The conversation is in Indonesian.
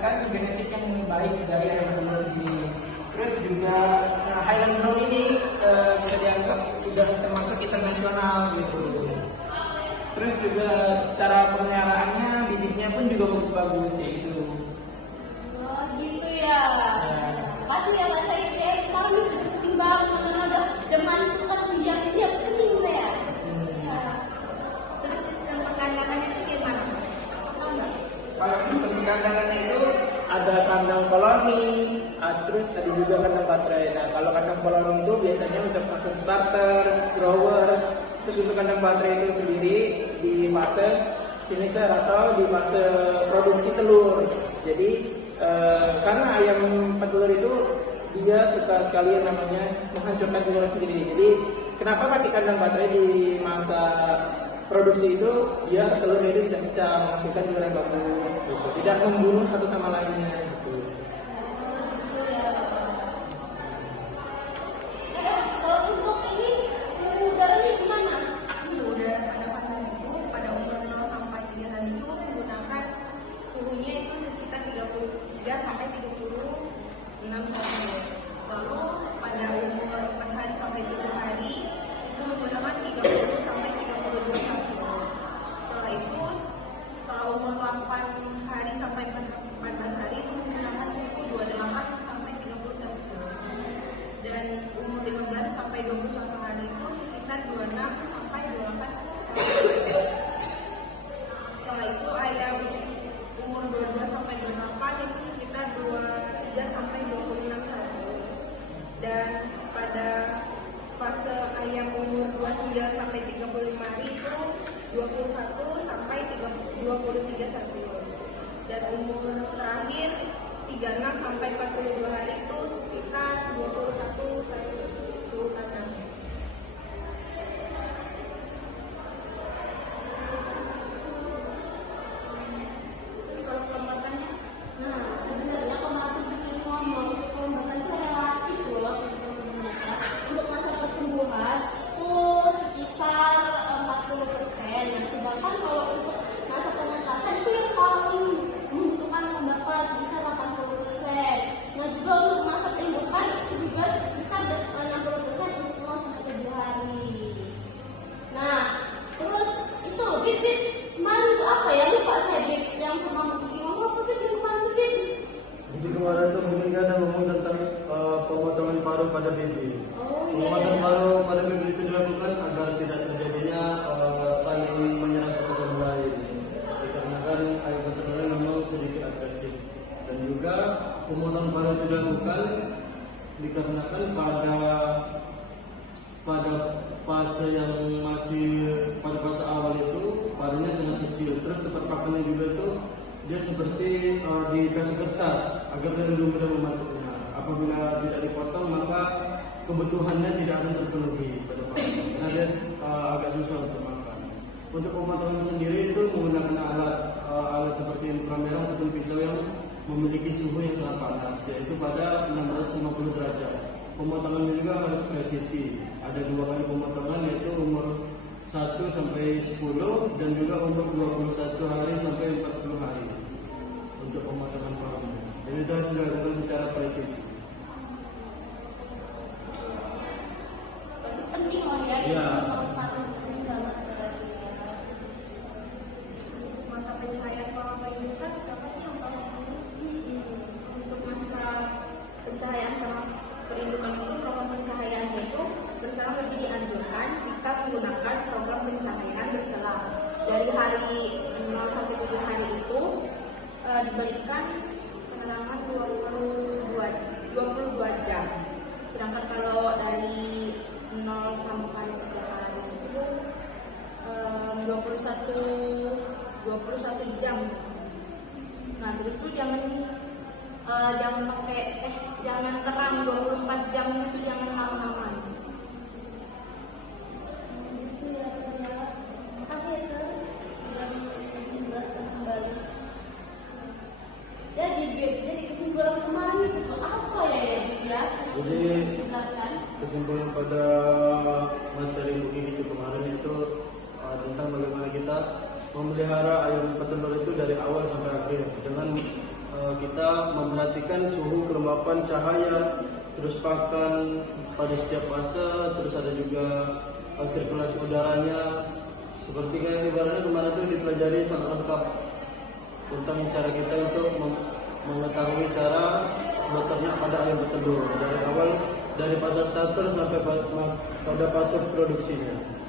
menghasilkan genetik yang baik dari ayam petelur sendiri. Terus juga Highland Brown ini bisa dianggap juga termasuk internasional gitu. Terus juga secara pemeliharaannya bibitnya pun juga bagus-bagus kayak gitu. Oh gitu ya. Pasti ya Pak Said ya. Kemarin itu kucing banget karena udah zaman itu kan siang dia kening ya. Terus sistem pengandangannya itu gimana? Tahu nggak? Kalau sistem kandangannya itu ada kandang koloni, terus ada juga kandang baterai. Nah, kalau kandang koloni itu biasanya untuk fase starter, grower, terus untuk kandang baterai itu sendiri di fase finisher atau di fase produksi telur. Jadi karena ayam petelur itu dia suka sekali yang namanya menghancurkan telur sendiri. Jadi kenapa pakai kandang baterai di masa produksi itu biar telurnya itu tidak bisa menghasilkan telur yang bagus, gitu. Tidak membunuh satu sama lainnya. Gitu. Kalau untuk ini suhu udaranya gimana? Suhu udara pada kandang itu pada umur 0 sampai 3 hari itu menggunakan suhunya itu sekitar 33 sampai 36 Celcius. Lalu pada umur 4 hari sampai 7 hari itu menggunakan 30 sampai 32 Celcius. Setelah itu setelah umur 8 hari sampai 14 hari itu menggunakan suhu 28 sampai 30 Celcius. Dan umur 15 sampai 21 hari itu sekitar 26 sampai 28 Celcius. Setelah itu ayam umur 22 sampai 28 itu sekitar 23 sampai 26 Celcius. Dan pada fase ayam umur 29 sampai 35 hari itu 21 sampai 23 Celcius. Dan umur terakhir 36 sampai 42 hari itu sekitar 21 Celcius suhu kandangnya. Terus kalau pelembapannya, Sebenarnya kemarin bikin ngomong kelembapan itu relatif loh untuk masa pertumbuhan itu sekitar 40%. Nah, sedangkan kalau untuk masa penetasan itu yang paling membutuhkan kelembapan sekitar 80%. Nah, juga untuk masa perindukan itu juga sekitar 60% untuk 0 sampai 7 hari. Nah, terus itu bibit kemarin itu apa ya? Lupa saya bibit yang pernah bikin ngomong apa bibit kemarin itu bibit? Jadi kemarin itu mungkin ada ngomong tentang pemotongan paruh pada baby. Pemotongan paruh pada baby itu dilakukan agar tidak terjadinya saling menyerang satu sama lain. Dikarenakan ayam petelur memang sedikit agresif. Dan juga pemotongan paruh itu dilakukan dikarenakan pada fase yang masih pada fase awal itu paruhnya sangat kecil. Terus tempat pakannya juga itu dia seperti dikasih kertas agar lebih mudah mematunya. Apabila tidak dipotong maka kebutuhannya tidak akan terpenuhi pada pakan. Karena dia agak susah untuk makan. Untuk pemotongan sendiri itu menggunakan alat seperti inframerah ataupun pisau yang memiliki suhu yang sangat panas, yaitu pada 650 derajat. Pemotongannya juga harus presisi. Ada 2 kali pemotongan, yaitu umur 1 sampai 10 dan juga umur 21 hari sampai 40 hari untuk pemotongan paruhnya. Jadi itu harus dilakukan secara presisi. Penting loh ya. Iya. masa pencahayaan selama perindukan siapa sih yang tahu sih? Untuk masa pencahayaan selama perindukan itu program pencahayaan itu berselang lebih dianjurkan jika menggunakan program pencahayaan berselang dari hari 0 sampai 7 hari itu diberikan penerangan 22 jam. Sedangkan kalau dari 0 sampai 3 hari itu 21 jam. Nah, terus tuh jangan terang 24 jam itu jangan lama-lama. Itu ya, makasih ya sudah menjelaskan kembali. Jadi kesimpulan kemarin itu apa ya ya? Jadi Jelaskan. kesimpulan pada materi buku itu kemarin itu tentang bagaimana kita memelihara ayam petelur itu dari awal sampai akhir dengan kita kita memperhatikan suhu kelembapan cahaya, terus pakan pada setiap fase, terus ada juga sirkulasi udaranya. Seperti kayak ibaratnya kemarin itu dipelajari sangat lengkap tentang cara kita untuk mengetahui cara beternak pada ayam petelur dari awal, dari fase starter sampai pada fase produksinya.